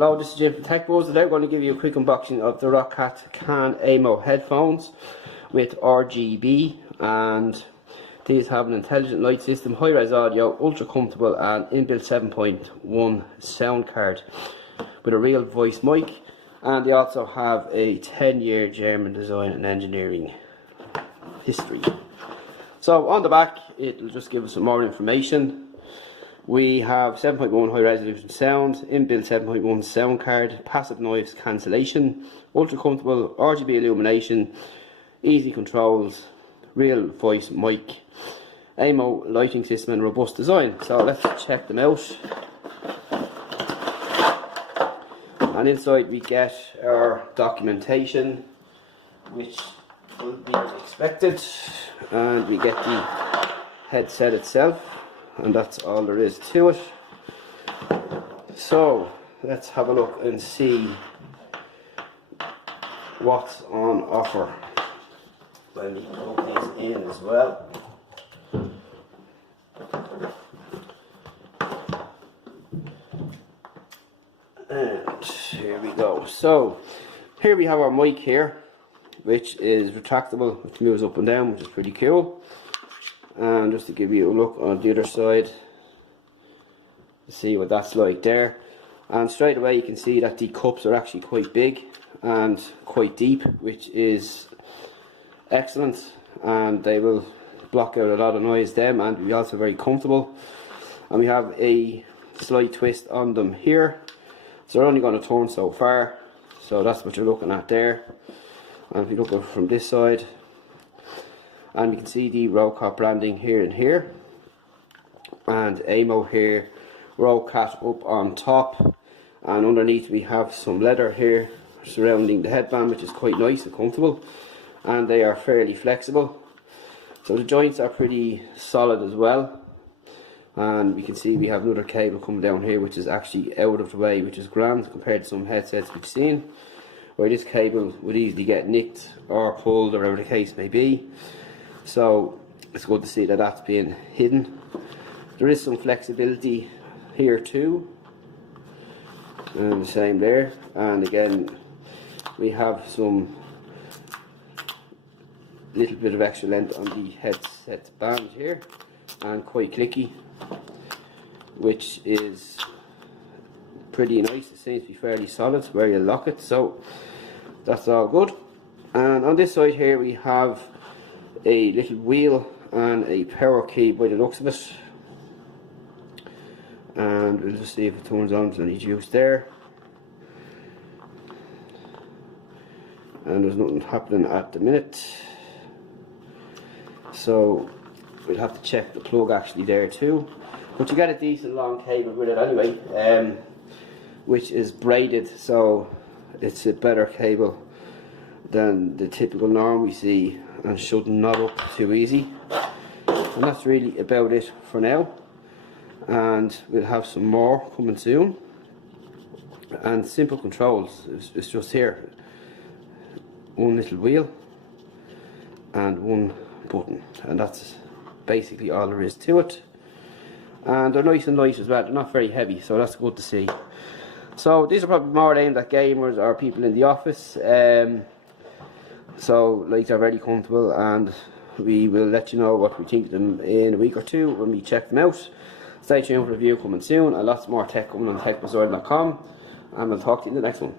Hello, this is Jim from Tech Buzz. Today I'm going to give you a quick unboxing of the ROCCAT KHAN AIMO headphones with RGB, and these have an intelligent light system, high-res audio, ultra comfortable and inbuilt 7.1 sound card with a real voice mic, and they also have a 10-year German design and engineering history. So on the back it will just give us some more information. We have 7.1 high resolution sound, inbuilt 7.1 sound card, passive noise cancellation, ultra comfortable RGB illumination, easy controls, real voice mic, AIMO lighting system and robust design. So let's check them out. And inside we get our documentation, which will be expected, and we get the headset itself. And that's all there is to it. So let's have a look and see what's on offer. Let me plug these in as well. And here we go. So here we have our mic here, which is retractable, which moves up and down, which is pretty cool. And just to give you a look on the other side to see what that's like there, and straight away you can see that the cups are actually quite big and quite deep, which is excellent, and they will block out a lot of noise them, and be also very comfortable. And we have a slight twist on them here, so they're only going to turn so far, so that's what you're looking at there. And if you look from this side, and you can see the ROCCAT branding here and here, and AIMO here, ROCCAT up on top, and underneath we have some leather here surrounding the headband, which is quite nice and comfortable, and they are fairly flexible. So the joints are pretty solid as well, and we can see we have another cable coming down here which is actually out of the way, which is grand compared to some headsets we've seen where this cable would easily get nicked or pulled or whatever the case may be. So it's good to see that that's being hidden. There is some flexibility here too, and the same there. And again, we have some little bit of extra length on the headset band here, and quite clicky, which is pretty nice. It seems to be fairly solid where you lock it, so that's all good. And on this side here we have a little wheel and a power key by the looks of it, and we'll just see if it turns on. There's any juice there, and there's nothing happening at the minute, so we'll have to check the plug actually there too. But you get a decent long cable with it anyway, which is braided, so it's a better cable than the typical norm we see, and should knot up too easy. And that's really about it for now, and we'll have some more coming soon. And simple controls, it's just here, one little wheel and one button, and that's basically all there is to it. And they're nice and light as well, they're not very heavy, so that's good to see. So these are probably more aimed at gamers or people in the office. So like, they're very comfortable, and we will let you know what we think of them in a week or two when we check them out. Stay tuned for a review coming soon, and lots more tech coming on techbuzzard.com, and we'll talk to you in the next one.